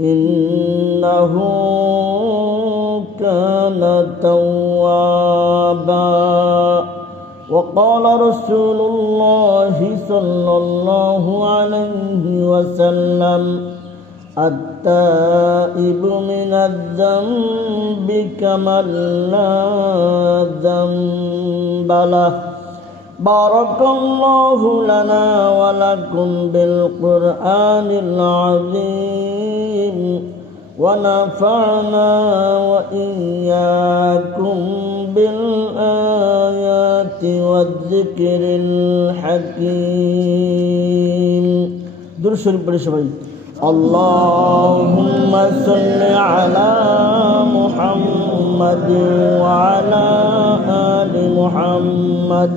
إنه كان توابا. وقال رسول الله صلى الله عليه وسلم التائب من الذنب كمن لا ذنب له. بارك الله لنا ولكم بالقرآن العظيم. ونفعنا وإياكم بالآيات والذكر الحكيم. درس البرشوي اللهم صل على محمد وعلى آل محمد.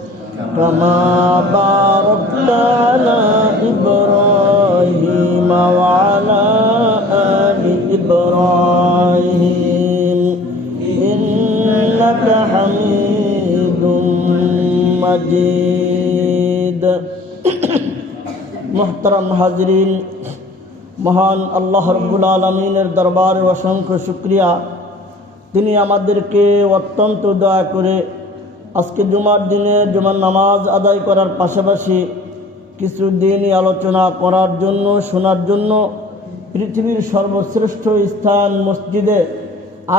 كما باركت على إبراهيم وعلى آل إبراهيم إنك حميد مجيد محترم হাজরিন মহান আল্লাহ রব্বুল আলমিনের দরবারে অসংখ্য শুক্রিয়া তিনি আমাদেরকে অত্যন্ত দয়া করে আজকে জুমার দিনে জুমার নামাজ আদায় করার পাশাপাশি কিছু দিনই আলোচনা করার জন্য, শোনার জন্য পৃথিবীর সর্বশ্রেষ্ঠ স্থান মসজিদে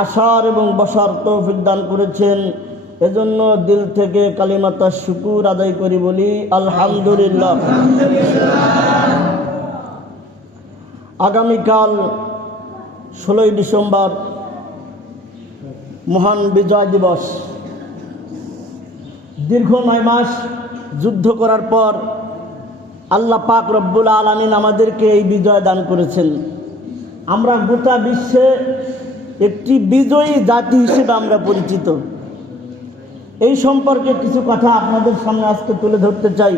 আসার এবং বসার তৌফিক দান করেছেন। এজন্য দিল থেকে কালিমাতা শুকুর আদায় করি বলি, আলহামদুলিল্লাহ। আগামীকাল ষোলোই ডিসেম্বর মহান বিজয় দিবস। দীর্ঘ নয় মাস যুদ্ধ করার পর আল্লাহ পাক রব্বুল আলমিন আমাদেরকে এই বিজয় দান করেছেন। আমরা গোটা বিশ্বে একটি বিজয়ী জাতি হিসেবে আমরা পরিচিত। এই সম্পর্কে কিছু কথা আপনাদের সামনে আজকে তুলে ধরতে চাই।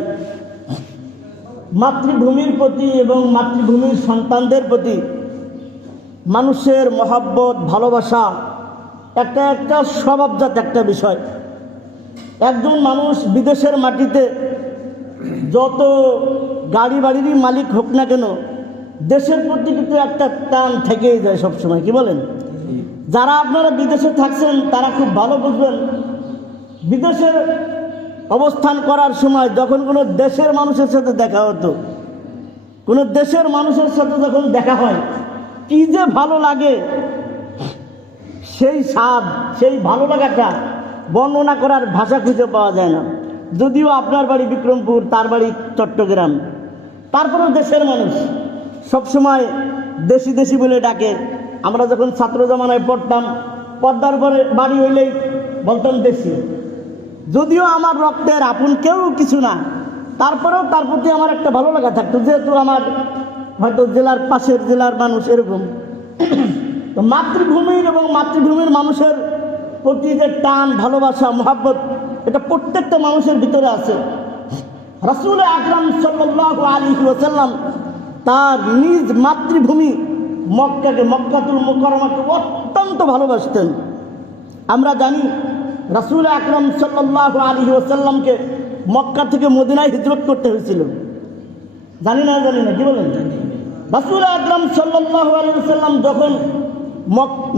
মাতৃভূমির প্রতি এবং মাতৃভূমির সন্তানদের প্রতি মানুষের মহাব্বত, ভালোবাসা একটা একটা স্বভাবজাত একটা বিষয়। একজন মানুষ বিদেশের মাটিতে যত গাড়ি বাড়িরই মালিক হোক না কেন, দেশের প্রতি কিন্তু একটা টান থেকেই যায় সবসময়, কি বলেন? যারা আপনারা বিদেশে থাকছেন, তারা খুব ভালো বুঝবেন বিদেশের অবস্থান করার সময় যখন কোনো দেশের মানুষের সাথে দেখা হতো, কোনো দেশের মানুষের সাথে যখন দেখা হয়, কি যে ভালো লাগে, সেই স্বাদ, সেই ভালো লাগাটা বর্ণনা করার ভাষা খুঁজে পাওয়া যায় না। যদিও আপনার বাড়ি বিক্রমপুর, তার বাড়ি চট্টগ্রাম। তারপরেও দেশের মানুষ। সবসময় দেশি দেশি বলে ডাকে। আমরা যখন ছাত্র জমানায় পড়তাম পদ্মার পরে বাড়ি হইলেই বলতাম দেশি। যদিও আমার রক্তের আপন কেউ কিছু না। তারপরেও তার প্রতি আমার একটা ভালো লাগা থাকতো, যেহেতু আমার হয়তো জেলার পাশের জেলার মানুষ এরকম। তো মাতৃভূমির এবং মাতৃভূমির মানুষের প্রতি যে টান, ভালোবাসা, মহাব্বত, এটা প্রত্যেকটা মানুষের ভিতরে আছে। রসুল আকরাম সাল্লাহ আলী ওসাল্লাম তার নিজ মাতৃভূমি মক্কাকে, মক্কাতুল মোকরমাকে অত্যন্ত ভালোবাসতেন। আমরা জানি রসুল আকরাম সাল্লাহ আলী ওসাল্লামকে মক্কা থেকে মদিনায় হিজরত করতে হয়েছিল। জানি না জানি না, কি বলেন? রসুল আকরাম সাল্লাহ আলী ওসাল্লাম যখন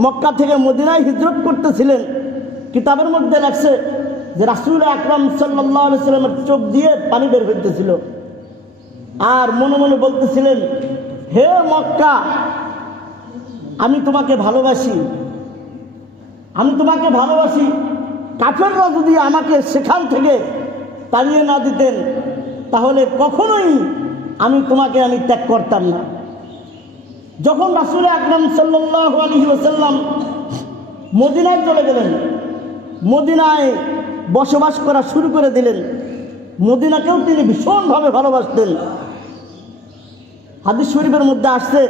মক্কা থেকে মদিনায় হিজরত করতেছিলেন কিতাবের মধ্যে লেখছে যে রাসুল আকরাম সাল্লামের চোখ দিয়ে পানি বের হইতেছিল। আর মনে মনে বলতেছিলেন, হে মক্কা, আমি তোমাকে ভালোবাসি। আমি তোমাকে ভালোবাসি। কাফেররা যদি আমাকে সেখান থেকে তাড়িয়ে না দিতেন, তাহলে কখনোই আমি তোমাকে আমি ত্যাগ করতাম না। যখন রাসুল আকরাম সাল্লাহ আলহি ওসাল্লাম মদিনায় চলে গেলেন মদিনায় বসবাস করা শুরু করে দিলেন। মদিনাকেও তিনি ভীষণভাবে ভালোবাসতেন। হাদিস শরীফের মধ্যে আসছে,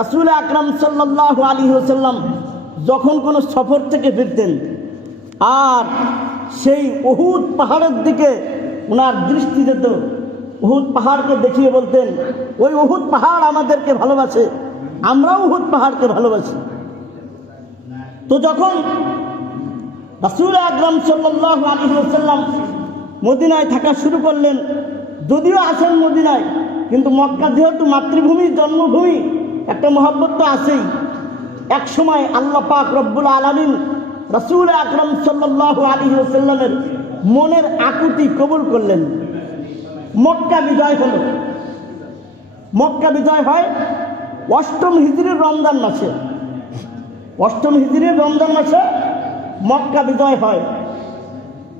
রাসুল আকরাম সাল্লাহ আলী ওসাল্লাম যখন কোনো সফর থেকে ফিরতেন, আর সেই অহুদ পাহাড়ের দিকে ওনার দৃষ্টি যেত, উহুদ পাহাড়কে দেখিয়ে বলতেন, ওই উহুদ পাহাড় আমাদেরকে ভালোবাসে, আমরাও উহুদ পাহাড়কে ভালোবাসি। তো যখন রাসুল আকরাম সাল্লাহ সাল্লাম মদিনায় থাকা শুরু করলেন। যদিও আসেন মদিনায়, কিন্তু মক্কা যেহেতু মাতৃভূমি, জন্মভূমি, একটা মহব্বত তো আছেই। এক সময় আল্লাহ পাক রব্বুল আলমিন রসুল আকরম সাল্লাহ আলী সাল্লামের মনের আকুতি কবুল করলেন। মক্কা বিজয় হল। মক্কা বিজয় হয় অষ্টম হিজড়ির রমজান মাসে। অষ্টম হিজড়ির রমজান মাসে মক্কা বিজয় হয়।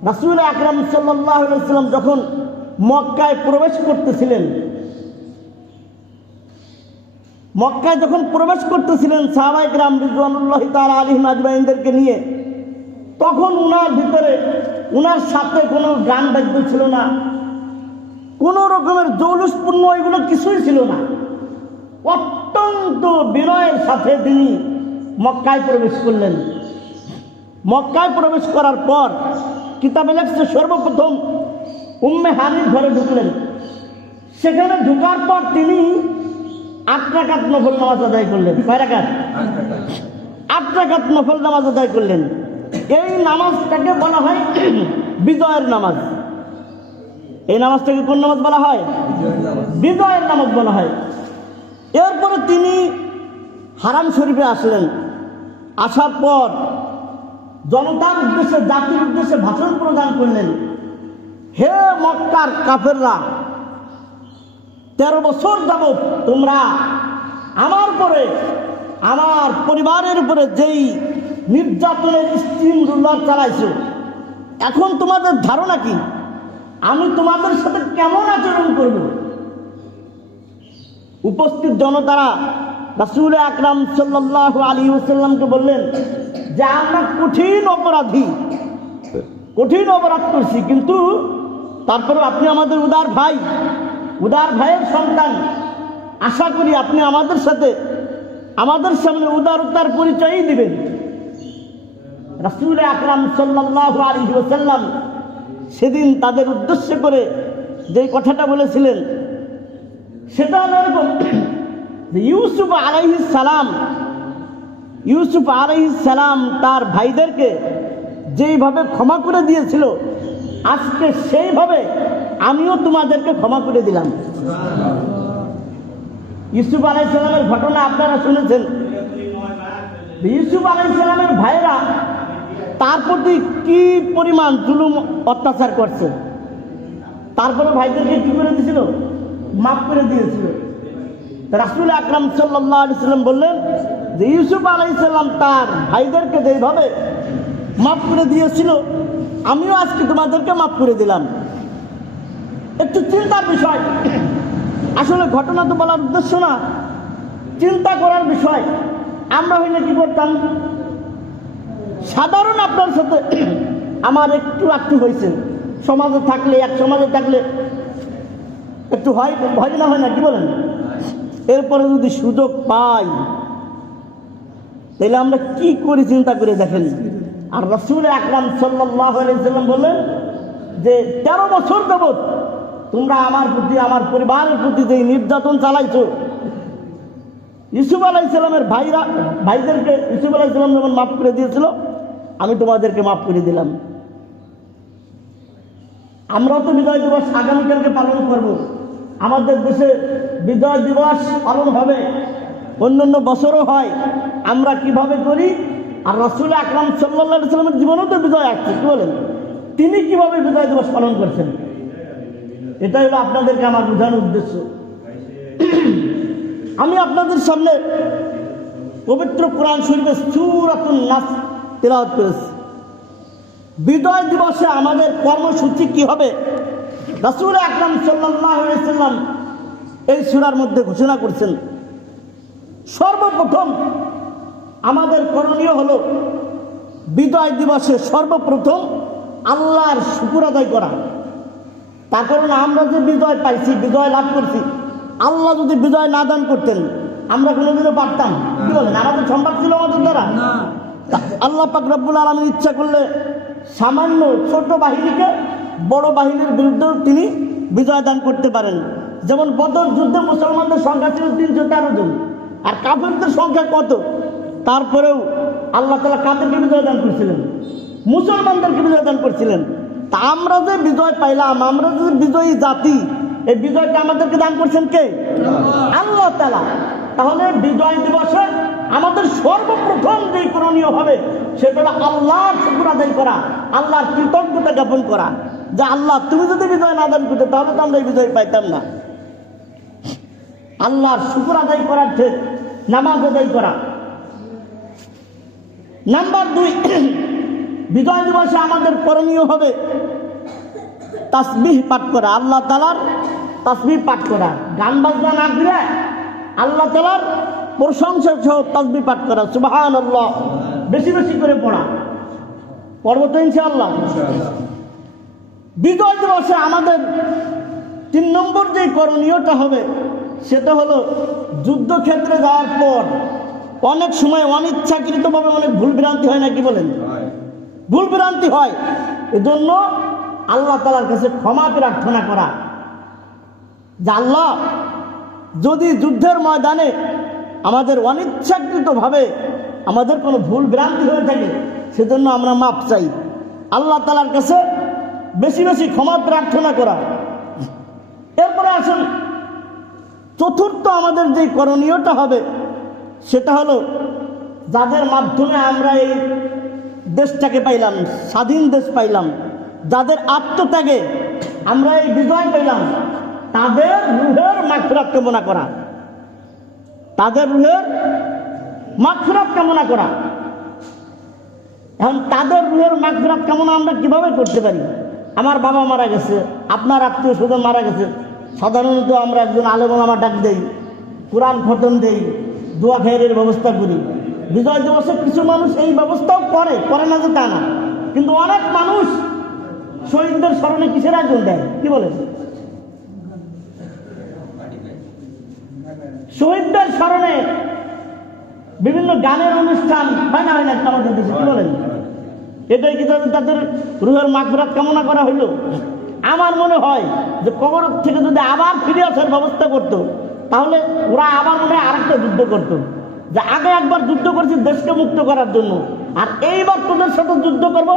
রাসুল আকরাম সাল্লাম যখন মক্কায় প্রবেশ করতেছিলেন, মক্কায় যখন প্রবেশ করতেছিলেন সাহাবাই গ্রাম রিজওয়ানুল্লাহ তাল আলিম আজমাইনদেরকে নিয়ে, তখন উনার ভিতরে, উনার সাথে কোনো গান বাদ্য ছিল না। কোনো রকমের জৌলুসপূর্ণ এগুলো কিছুই ছিল না। অত্যন্ত বিনয়ের সাথে তিনি মক্কায় প্রবেশ করলেন। মক্কায় প্রবেশ করার পর কিতাবে লেখছে, সর্বপ্রথম উম্মে হানির ঘরে ঢুকলেন। সেখানে ঢুকার পর তিনি আট রাকাত নফল নামাজ আদায় করলেন। কয় রাকাত? আট নফল নামাজ আদায় করলেন। এই নামাজটাকে বলা হয় বিজয়ের নামাজ। এই নামাজটাকে কোন নামাজ বলা হয়? বিজয়ের নামাজ বলা হয়। এরপরে তিনি হারাম শরীফে আসলেন। আসার পর জনতার উদ্দেশ্যে, জাতির উদ্দেশ্যে ভাষণ প্রদান করলেন। হে মক্কার কাফেররা, তেরো বছর যাবৎ তোমরা আমার পরে, আমার পরিবারের উপরে যেই নির্যাতনের স্টিম রুলার চালাইছো, এখন তোমাদের ধারণা কি? আমি তোমাদের সাথে কেমন আচরণ করব? উপস্থিত জনতারা রাসুল আকরাম সাল্লাহ আলী সাল্লামকে বললেন যে আমরা কঠিন অপরাধী। কঠিন অপরাধ করছি, কিন্তু তারপরে আপনি আমাদের উদার ভাই, উদার ভাইয়ের সন্তান। আশা করি আপনি আমাদের সাথে, আমাদের সামনে উদারতার পরিচয়ই দিবেন। রাসুল আকরাম সাল্লাহ আলী ওসাল্লাম সেদিন তাদের উদ্দেশ্য করে যে কথাটা বলেছিলেন, সেটা হলো এরকম। যে ইউসুফ আলাইহিস সালাম, ইউসুফ আলাইহিস সালাম তার ভাইদেরকে যেইভাবে ক্ষমা করে দিয়েছিল, আজকে সেইভাবে আমিও তোমাদেরকে ক্ষমা করে দিলাম। ইউসুফ আলাইসালামের ঘটনা আপনারা শুনেছেন। ইউসুফ আলাইসালামের ভাইরা তার প্রতি কি পরিমাণ জুলুম অত্যাচার করছে? তারপরে ভাইদেরকে কি করে দিয়েছিল? মাফ করে দিয়েছিল। রাসুল আকরাম সাল্লাহ সাল্লাম বললেন যে ইউসুফ আলাইসাল্লাম তার ভাইদেরকে যেভাবে মাফ করে দিয়েছিল, আমিও আজকে তোমাদেরকে মাফ করে দিলাম। একটু চিন্তার বিষয়। আসলে ঘটনা তো বলার উদ্দেশ্য না। চিন্তা করার বিষয়। আমরা হইলে কি করতাম? সাধারণ আপনার সাথে আমার একটু একটু হয়েছে সমাজে থাকলে, এক সমাজে থাকলে একটু হয় হয় না হয় না, কি বলেন? এরপরে যদি সুযোগ পাই, তাহলে আমরা কি করি চিন্তা করে দেখেন? আর রসুল আকরাম সাল্লাম বললেন যে, তেরো বছর যাবৎ তোমরা আমার প্রতি, আমার পরিবারের প্রতি যে নির্যাতন চালাইছো ইসুফ আলাইসালামের ভাইরা, ভাইদেরকে ইসুফ আলাইসালাম যেমন মাফ করে দিয়েছিল, আমি তোমাদেরকে মাফ করে দিলাম। আমরা তো বিজয় দিবস আগামীকালকে পালন করব। আমাদের দেশে বিজয় দিবস পালন হবে। অন্য অন্য বছরও হয়। আমরা কীভাবে করি? আর রসুল আকরাম সাল্লা সাল্লামের জীবনেও তো বিজয় আসছে, কি বলেন? তিনি কীভাবে বিজয় দিবস পালন করছেন? এটাই হলো আপনাদেরকে আমার বোঝানোর উদ্দেশ্য। আমি আপনাদের সামনে পবিত্র কোরআন শরীফের সুরাতুন নাস তেলাওয়াত করেছি। বিজয় দিবসে আমাদের কর্মসূচি কি হবে? রাসুল আকরাম সাল্লাম এই সুরার মধ্যে ঘোষণা করছেন সর্বপ্রথম আমাদের করণীয় হলো বিজয় দিবসে সর্বপ্রথম আল্লাহর শুকুর আদায় করা। তার কারণে আমরা যে বিজয় পাইছি বিজয় লাভ করছি আল্লাহ যদি বিজয় না দান করতেন আমরা কোনোদিনও পারতাম কি বলেন? আমাদের সম্ভব ছিল আমাদের দ্বারা? আল্লাহ পাক রব্বুল আলমীর ইচ্ছা করলে সামান্য ছোট বাহিনীকে বড় বাহিনীর বিরুদ্ধেও তিনি বিজয় দান করতে পারেন। যেমন বদর যুদ্ধে মুসলমানদের সংখ্যা ছিল তিনশো তেরো জন। আর কাফেরদের সংখ্যা কত? তারপরেও আল্লাহ তালা কাদেরকে বিজয় দান করছিলেন? মুসলমানদেরকে বিজয় দান করছিলেন। তা আমরা যে বিজয় পাইলাম, আমরা যে বিজয়ী জাতি, এই বিজয়টা আমাদেরকে দান করছেন কে? আল্লাহ তালা তাহলে বিজয় দিবসে আমাদের সর্বপ্রথম যে করণীয় হবে, সেটা আল্লাহর শুকুর আদায় করা, আল্লাহর কৃতজ্ঞতা জ্ঞাপন করা। যে আল্লাহ, তুমি যদি বিজয় না দান করতে, তাহলে তো আমরা এই বিজয় পাইতাম না। আল্লাহর শুকুর আদায় করার ঠিক নামাজ আদায় করা। নাম্বার দুই, বিজয় দিবসে আমাদের করণীয় হবে তাসবিহ পাঠ করা। আল্লাহ তালার তাসবিহ পাঠ করা। গান বাজনা না ঘুরে আল্লাহ তালার প্রশংসা সহ তাসবিহ পাঠ করা। আল্লাহ বেশি বেশি করে পড়া। পর্বত ইনশাআল্লাহ। বিজয় দিবসে আমাদের তিন নম্বর যে করণীয়টা হবে সেটা হলো যুদ্ধক্ষেত্রে যাওয়ার পর অনেক সময় অনিচ্ছাকৃতভাবে অনেক ভুল ভ্রান্তি হয় না কি বলেন? ভুল ভ্রান্তি হয়। এজন্য আল্লাহ তালার কাছে ক্ষমা প্রার্থনা করা। যে আল্লাহ যদি যুদ্ধের ময়দানে আমাদের অনিচ্ছাকৃতভাবে আমাদের কোনো ভুল ভ্রান্তি হয়ে থাকে সেজন্য আমরা মাপ চাই। আল্লাহ তালার কাছে বেশি বেশি ক্ষমা প্রার্থনা করা। এরপরে আসুন, চতুর্থ আমাদের যে করণীয়টা হবে, সেটা হলো যাদের মাধ্যমে আমরা এই দেশটাকে পাইলাম, স্বাধীন দেশ পাইলাম, যাদের আত্মত্যাগে আমরা এই বিজয় পেলাম তাদের রুহের মাগফিরাত কামনা করা। তাদের রুহের মাগফিরাত কামনা করা। এখন তাদের রুহের মাগফিরাত কামনা আমরা কীভাবে করতে পারি? আমার বাবা মারা গেছে, আপনার আত্মীয় স্বজন মারা গেছে। সাধারণত আমরা একজন আলেমন আমার ডাক দেই, কোরআন খতম দেই, দোয়া খেয়ের ব্যবস্থা করি। বিজয় দিবসে কিছু মানুষ এই ব্যবস্থাও করে করে না যে তা না। কিন্তু অনেক মানুষ শহীদদের স্মরণে কিসের আয়োজন দেয়? কি বলে শহীদদের স্মরণে বিভিন্ন গানের অনুষ্ঠান হয় না হয় না আমাদের দেশে, কি বলেন? এটাই কি তাদের রুহের মাগফিরাত কামনা করা হইল? আমার মনে হয় যে কবর থেকে যদি আবার ফিরে আসার ব্যবস্থা করত, তাহলে ওরা আবার মনে হয় আরেকটা যুদ্ধ করত। যে আগে একবার যুদ্ধ করেছি, দেশকে মুক্ত করার জন্য। আর এইবার তোদের সাথে যুদ্ধ করব,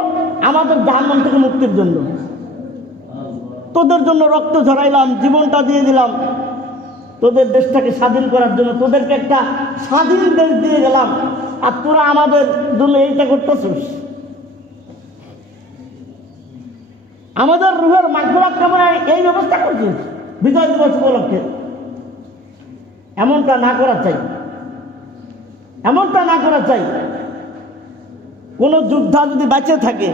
আমাদের জাহান্নাম থেকে মুক্তির জন্য। তোদের জন্য রক্ত ঝরাইলাম, জীবনটা দিয়ে দিলাম। তোদের দেশটাকে স্বাধীন করার জন্য তোদেরকে একটা স্বাধীন দেশ দিয়ে গেলাম। আর তোরা আমাদের জন্য এইটা করতেছিস। আমাদের রুহের মাগফিরাত কামনায় এই ব্যবস্থা করছিস বিজয় দিবস উপলক্ষে। এমনটা না করা চাই। এমনটা না করা চাই। কোনো যোদ্ধা যদি বেঁচে থাকে,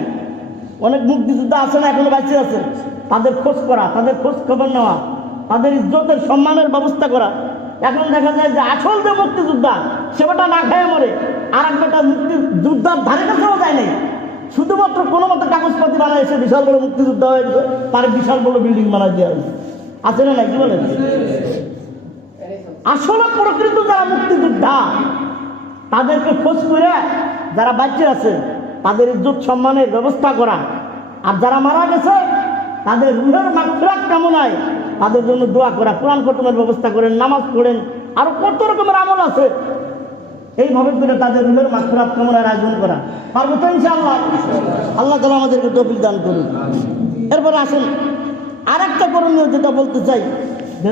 অনেক মুক্তিযোদ্ধা আছে না, এখনও বেঁচে আছে, তাদের খোঁজ করা, তাদের খোঁজ খবর নেওয়া, তাদের ইজ্জতের সম্মানের ব্যবস্থা করা। এখন দেখা যায় যে আসল যে মুক্তিযোদ্ধা, সেবাটা না খেয়ে মরে আর একটা মুক্তি যোদ্ধার ধারে কাছেও যায় নাই। শুধুমাত্র কোনো মতো কাগজপাতি এসে বিশাল বড় মুক্তিযোদ্ধা হয়ে গেছে, তার বিশাল বড় বিল্ডিং বানাই দেওয়া হয়েছে। আছে না না কি বলেন? আসলে প্রকৃত যারা মুক্তিযোদ্ধা, তাদেরকে খোঁজ করে যারা বাচ্চা আছে, তাদের ইজ্জত সম্মানের ব্যবস্থা করা। আর যারা মারা গেছে, তাদের রুহের মাত্রাক কামনায় তাদের জন্য দোয়া করা। কোরআন খতমের ব্যবস্থা করেন, নামাজ পড়েন। আর কত রকমের আমল আছে এইভাবে করে তাদের রুহের মাত্রাত কামনার আয়োজন করা। পারব তো ইনশাআল্লাহ? আল্লাহ তালা আমাদেরকে তৌফিক দান করুন। এরপরে আসুন আর একটা করণীয় যেটা বলতে চাই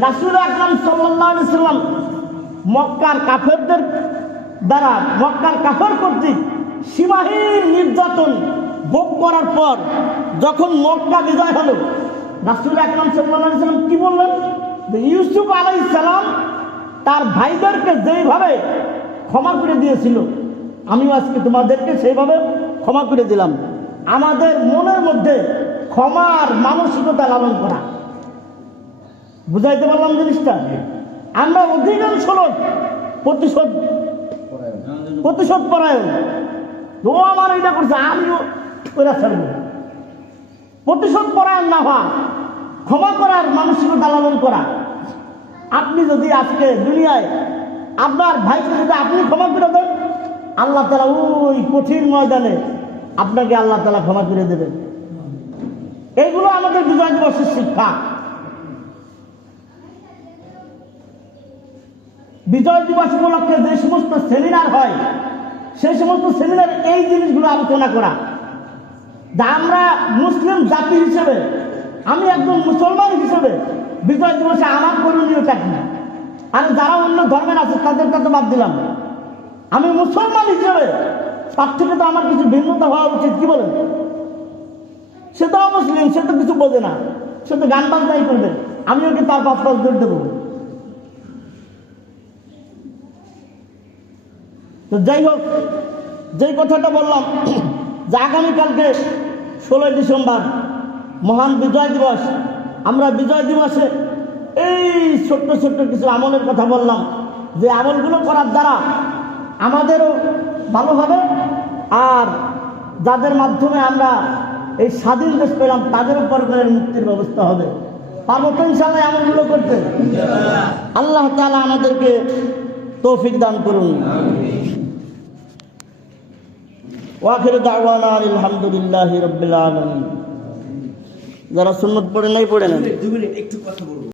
রাসুল আকরাম সাল্লাম মক্কার কাফেরদের দ্বারা, মক্কার কাফের কর্তৃক সীমাহীন নির্যাতন ভোগ করার পর যখন মক্কা বিজয় হলো, রাসুল আকরাম সাল্লাম কি বললেন? ইউসুফ আলাই সালাম তার ভাইদেরকে যেইভাবে ক্ষমা করে দিয়েছিল। আমিও আজকে তোমাদেরকে সেইভাবে ক্ষমা করে দিলাম। আমাদের মনের মধ্যে ক্ষমার মানসিকতা লালন করা। বুঝাইতে পারলাম জিনিসটা? আমরা অধিকাংশ লোক প্রতিশোধ প্রতিশোধ পরায়ণ। ও আমার এটা করছে, আমিও প্রতিশোধ পরায়ণ না হওয়া, ক্ষমা করার মানসিকতা লালন করা। আপনি যদি আজকে দুনিয়ায় আপনার ভাইকে যদি আপনি ক্ষমা করে দেন, আল্লাহ তালা ওই কঠিন ময়দানে আপনাকে আল্লাহ তালা ক্ষমা করে দেবেন। এইগুলো আমাদের বিজয় দিবসের শিক্ষা। বিজয় দিবস উপলক্ষে যে সমস্ত সেমিনার হয় সেই সমস্ত সেমিনার এই জিনিসগুলো আলোচনা করা। যা আমরা মুসলিম জাতি হিসেবে, আমি একজন মুসলমান হিসেবে, বিজয় দিবসে আমার করণীয়টা কি? আর যারা অন্য ধর্মের আছে তাদের কথা বাদ দিলাম। আমি মুসলমান হিসেবে তার থেকে তো আমার কিছু ভিন্নতা হওয়া উচিত, কি বলেন? সে তো মুসলিম সে তো কিছু বোঝে না। সে তো গান বাজনাই করবে। আমি ওকে তার পাঁচ পাঁচ দৌড় দেবো? তো যাই হোক, যেই কথাটা বললাম, যে আগামীকালকে ষোলোই ডিসেম্বর মহান বিজয় দিবস, আমরা বিজয় দিবসে এই ছোট্ট ছোট্ট কিছু আমলের কথা বললাম। যে আমলগুলো করার দ্বারা আমাদেরও ভালো হবে, আর যাদের মাধ্যমে আমরা এই স্বাধীন দেশ পেলাম তাদেরও পরকালের মুক্তির ব্যবস্থা হবে। পারব তো ইনশাল্লাহ আমলগুলো করতে? আল্লাহ তালা আমাদেরকে তৌফিক দান করুন। ওয়াখির দাওয়ানা আলহামদুলিল্লাহ রবিল যারা সুন্নত পড়ে নাই, পড়ে না দু মিনিট, একটু কথা বলব।